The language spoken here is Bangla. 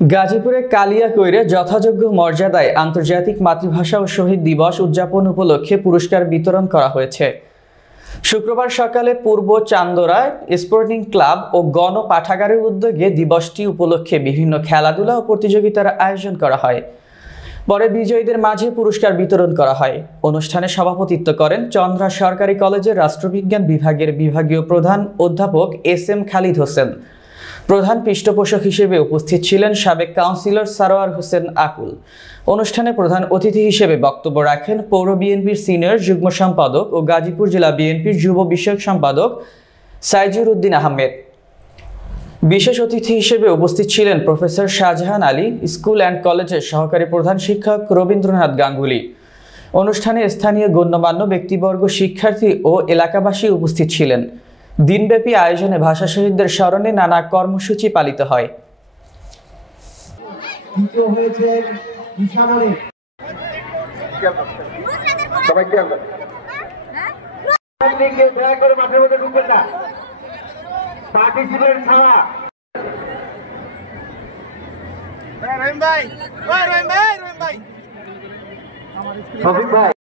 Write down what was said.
গাজীপুরে কালিয়াকৈরে যথাযোগ্য মর্যাদায় আন্তর্জাতিক মাতৃভাষা ও শহীদ দিবস উদযাপন উপলক্ষে পুরস্কার বিতরণ করা হয়েছে। শুক্রবার সকালে পূর্ব চান্দোরায় স্পোর্টিং ক্লাব ও গণ পাঠাগারের উদ্যোগে দিবসটি উপলক্ষে বিভিন্ন খেলাধুলা ও প্রতিযোগিতার আয়োজন করা হয়। পরে বিজয়ীদের মাঝে পুরস্কার বিতরণ করা হয়। অনুষ্ঠানে সভাপতিত্ব করেন চন্দ্রা সরকারি কলেজের রাষ্ট্রবিজ্ঞান বিভাগের বিভাগীয় প্রধান অধ্যাপক এস.এম. খালিদ হোসেন। প্রধান পৃষ্ঠপোষক হিসেবে উপস্থিত ছিলেন সাবেক কাউন্সিলর সারোয়ার হোসেন আকুল। অনুষ্ঠানে প্রধান অতিথি হিসেবে বক্তব্য রাখেন পৌর বিএনপির সিনিয়র যুগ্ম সম্পাদক ও গাজীপুর জেলা বিএনপির যুব বিষয়ক সম্পাদক সাইজুর উদ্দিন আহমেদ। বিশেষ অতিথি হিসেবে উপস্থিত ছিলেন professor Shahjahan Ali, school and কলেজের সহকারী প্রধান শিক্ষক রবীন্দ্রনাথ গাঙ্গুলি। অনুষ্ঠানে স্থানীয় গণ্যমান্য ব্যক্তিবর্গ, শিক্ষার্থী ও এলাকাবাসী উপস্থিত ছিলেন। দিনব্যাপী আয়োজনে ভাষা শহীদদের স্মরণে নানা কর্মসূচি পালিত হয়। ভাই